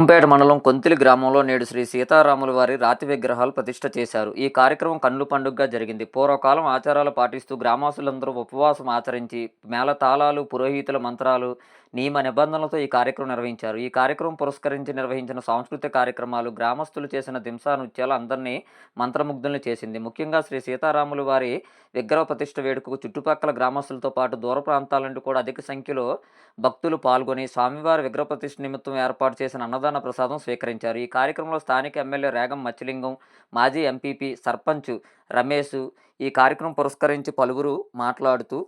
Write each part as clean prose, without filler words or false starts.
జగ్గంపేట మండలం కొంతిలి గ్రామంలో నేడు శ్రీ సీతారాముల వారి రాతి విగ్రహాలు ప్రతిష్ఠ చేశారు. ఈ కార్యక్రమం కన్నుల పండుగగా జరిగింది. పూర్వకాలం ఆచారాలు పాటిస్తూ గ్రామస్తులందరూ ఉపవాసం ఆచరించి మేళతాళాలు, పురోహితుల మంత్రాలు, నియమ నిబంధనలతో ఈ కార్యక్రమం నిర్వహించారు. ఈ కార్యక్రమం పురస్కరించి నిర్వహించిన సాంస్కృతిక కార్యక్రమాలు, గ్రామస్తులు చేసిన దింసా నృత్యాలు అందరినీ మంత్రముగ్ధుల్ని చేసింది. ముఖ్యంగా శ్రీ సీతారాముల వారి విగ్రహ ప్రతిష్ఠ వేడుకకు చుట్టుపక్కల గ్రామస్తులతో పాటు దూర ప్రాంతాల నుండి కూడా అధిక సంఖ్యలో భక్తులు పాల్గొని స్వామివారి విగ్రహ ప్రతిష్ఠ నిమిత్తం ఏర్పాటు చేసిన అన్నదాన ప్రసాదం స్వీకరించారు. ఈ కార్యక్రమంలో స్థానిక ఎమ్మెల్యే రేగం మచ్చిలింగం, మాజీ ఎంపీపీ సర్పంచ్ రమేష్ ఈ కార్యక్రమం పురస్కరించి పలువురు మాట్లాడుతూ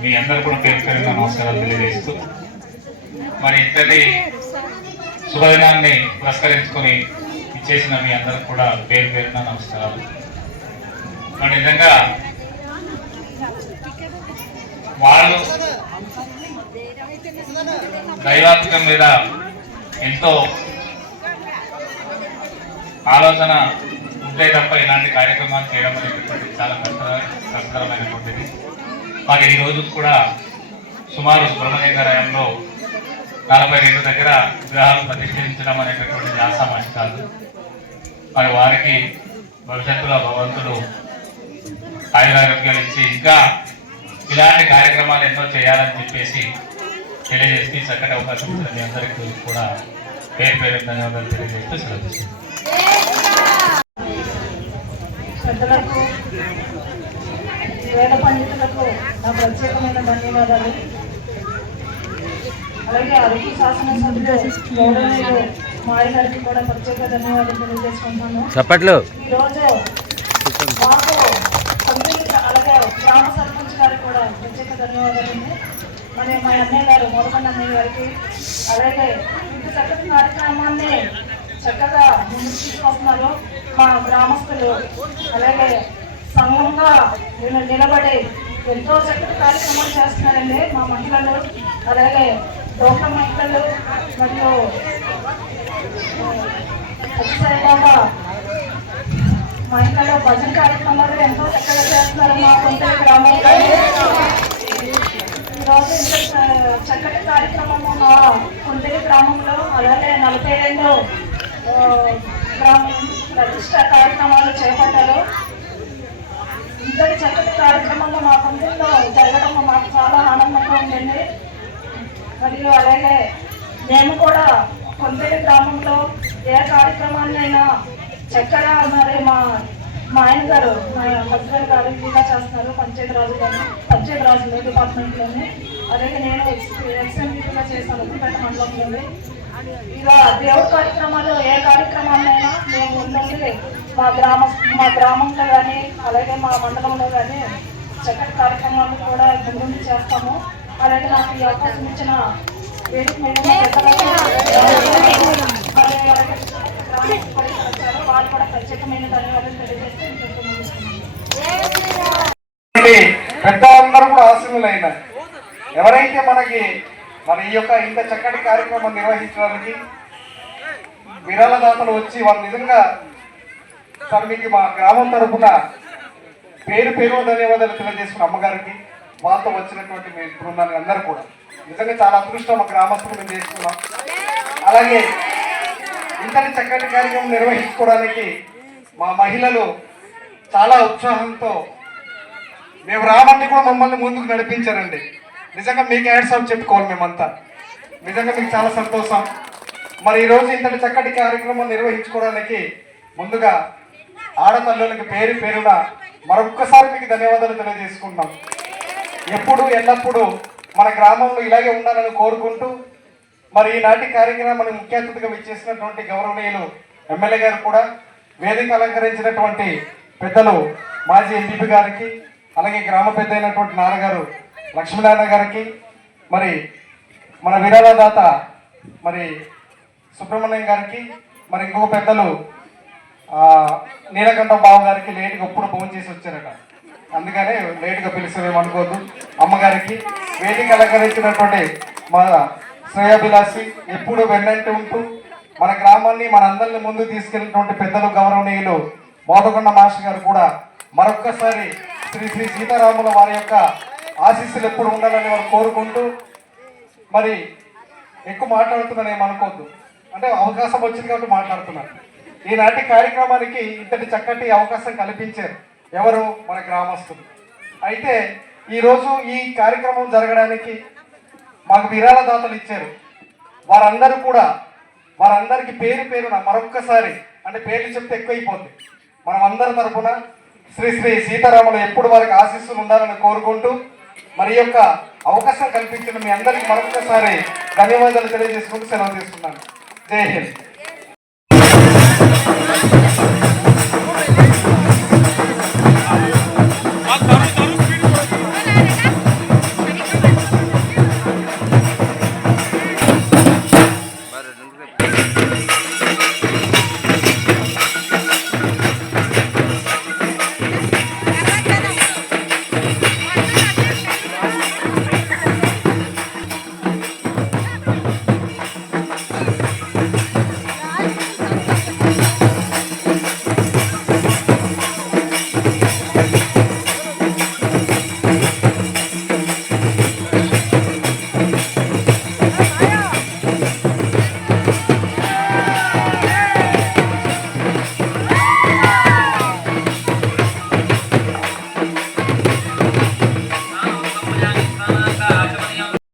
మీ అందరూ కూడా పేరు పేరున నమస్కారాలు తెలియజేస్తూ మరి ఇంతటి శుభదినాన్ని పురస్కరించుకొని ఇచ్చేసిన మీ అందరికి కూడా పేరు పేరున నమస్కారాలు. మరి నిజంగా వాళ్ళు దైవాత్మకం మీద ఎంతో ఆలోచన ఉంటే తప్ప ఇలాంటి కార్యక్రమాలు చేయడం అనేటువంటిది చాలా కష్టతరమైనటువంటిది. మరి ఈ రోజు కూడా సుమారు సుబ్రహ్మణ్యేశ్వరాలయంలో 42 దగ్గర విగ్రహాలు ప్రతిష్ఠించడం అనేటటువంటిది ఆసామాసి కాదు. మరి వారికి భవిష్యత్తులో భగవంతుడు ఆయురారోగ్యాలు ఇచ్చి ఇంకా ఇలాంటి కార్యక్రమాలు ఎన్నో చేయాలని చెప్పేసి తెలియజేసి చక్కటి అవకాశం ఇచ్చిన మీ అందరికీ కూడా పేరు పేరు ధన్యవాదాలు తెలియజేస్తూ సెలవు. పెద్దలకు, వేద పండితులకు నా ప్రత్యేకమైన ధన్యవాదాలు. అలాగే అరకు శాసనసభ్యులు గౌరవనీయులు మారి గారికి కూడా ప్రత్యేక ధన్యవాదాలు తెలియజేసుకుంటున్నాను. ఈరోజు మాకు అలాగే గ్రామ సర్పంచ్ గారికి కూడా ప్రత్యేక ధన్యవాదాలు ఉంది. మరి మా అన్నయ్య గారు మొదటి అన్నయ్య గారికి అలాగే ఇంత చక్కటి కార్యక్రమాన్ని చక్కగా ముందుకు తీసుకొస్తున్నారు మా గ్రామస్తులు. అలాగే సంఘంగా నిలబడి ఎంతో చక్కటి కార్యక్రమాలు చేస్తున్నారండి మా మహిళలు, అలాగే డోక్రా మహిళలు మరియు అతిశయంగా మహిళలు భజన కార్యక్రమాలు ఎంతో చక్కగా చేస్తున్నారు మా కొంత గ్రామంలో. ఈరోజు ఇంత చక్కటి కార్యక్రమము మా కొంతలి గ్రామంలో అలాగే 42 గ్రామం ప్రతిష్ట కార్యక్రమాలు చేపట్టారు. ఇంతటి చక్కటి కార్యక్రమంలో మా కొంతలో జరగడం మాకు చాలా ఆనందంగా ఉందండి. మరియు అలాగే మేము కూడా కొంతలి గ్రామంలో ఏ కార్యక్రమాన్నైనా చక్కగా మరి మా ఆయన గారు మా హస్బెండ్ గారు ఇంకా చేస్తున్నారు పంచాయతీరాజు డిపార్ట్మెంట్లోనే. అలాగే నేను ఎక్స్ఎంపీగా చేశాను ఉప్పుపేట మండలంలోనే. ఇలా దేవుడి కార్యక్రమాలు ఏ కార్యక్రమాలైనా మేము ఉండండి మా గ్రామంలో కానీ అలాగే మా మండలంలో కానీ చక్కటి కార్యక్రమాలు కూడా ముందు చేస్తాము. అలాగే నాకు ఈ అవకాశం ఇచ్చిన వేదిక మీద వాళ్ళు కూడా ప్రత్యేకమైన ధన్యవాదాలు తెలియజేస్తే పెద్దలందరూ కూడా ఆశీనులైనారు. ఎవరైతే మనకి మన ఈ యొక్క ఇంత చక్కటి కార్యక్రమం నిర్వహించడానికి విరాళదాతలు వచ్చి వాళ్ళు నిజంగా సార్ మీకు మా గ్రామం తరఫున పేరు పేరు ధన్యవాదాలు తెలియజేసుకున్న అమ్మగారికి, వాళ్ళతో వచ్చినటువంటి మీ బృందానికి అందరూ కూడా నిజంగా చాలా అదృష్టం మా గ్రామస్తులు మేము చేసుకున్నాం. అలాగే ఇంతటి చక్కటి కార్యక్రమం నిర్వహించుకోవడానికి మా మహిళలు చాలా ఉత్సాహంతో మేము రావడానికి కూడా మమ్మల్ని ముందుకు నడిపించారండి. నిజంగా మీకు హ్యాట్స్ ఆఫ్ చెప్పుకోవాలి మేమంతా. నిజంగా మీకు చాలా సంతోషం. మరి ఈరోజు ఇంతటి చక్కటి కార్యక్రమం నిర్వహించుకోవడానికి ముందుగా ఆడతల్లులకి పేరు పేరున మరొక్కసారి మీకు ధన్యవాదాలు తెలియజేసుకుంటున్నాం. ఎప్పుడు ఎల్లప్పుడూ మన గ్రామంలో ఇలాగే ఉండాలని కోరుకుంటూ మరి ఈనాటి కార్యక్రమాన్ని ముఖ్య అతిథిగా విచ్చేసినటువంటి గౌరవనీయులు ఎమ్మెల్యే గారు కూడా, వేదిక అలంకరించినటువంటి పెద్దలు మాజీ ఎంపీపీ గారికి, అలాగే గ్రామ పెద్ద అయినటువంటి నాన్నగారు లక్ష్మీనారాయణ గారికి, మరి మన విరాళదాత మరి సుబ్రహ్మణ్యం గారికి, మరి ఇంకొక పెద్దలు నీలకంఠం బాబు గారికి లేటుగా ఎప్పుడు ఫోన్ చేసి వచ్చారట, అందుకనే లేటుగా పిలిచేమనుకోవద్దు. అమ్మగారికి, వేదిక అలంకరించినటువంటి మా శ్రేయాభిలాషి ఎప్పుడు వెన్నంటి ఉంటూ మన గ్రామాన్ని మనందరిని ముందు తీసుకెళ్ళినటువంటి పెద్దలు గౌరవనీయులు మోదకొండ మాస్టర్ గారు కూడా మరొక్కసారి శ్రీ శ్రీ సీతారాముల వారి యొక్క ఆశీస్సులు ఎప్పుడు ఉండాలని వారు కోరుకుంటూ, మరి ఎక్కువ మాట్లాడుతున్నాను ఏమనుకోవద్దు, అంటే అవకాశం వచ్చింది కాబట్టి మాట్లాడుతున్నాను. ఈనాటి కార్యక్రమానికి ఇంతటి చక్కటి అవకాశం కల్పించారు ఎవరు? మన గ్రామస్తులు. అయితే ఈరోజు ఈ కార్యక్రమం జరగడానికి మాకు విరాళదాతలు ఇచ్చారు. వారందరూ కూడా, వారందరికీ పేరు పేరున మరొక్కసారి, అంటే పేర్లు చెప్తే ఎక్కువైపోతుంది, మనం అందరి తరఫున శ్రీ శ్రీ సీతారాములు ఎప్పుడు వారికి ఆశీస్సులు ఉండాలని కోరుకుంటూ, మరి యొక్క అవకాశం కల్పించిన మీ అందరికీ మరొకసారి ధన్యవాదాలు తెలియజేసుకుంటూ సెలవు తీసుకున్నాను. జై హింద్.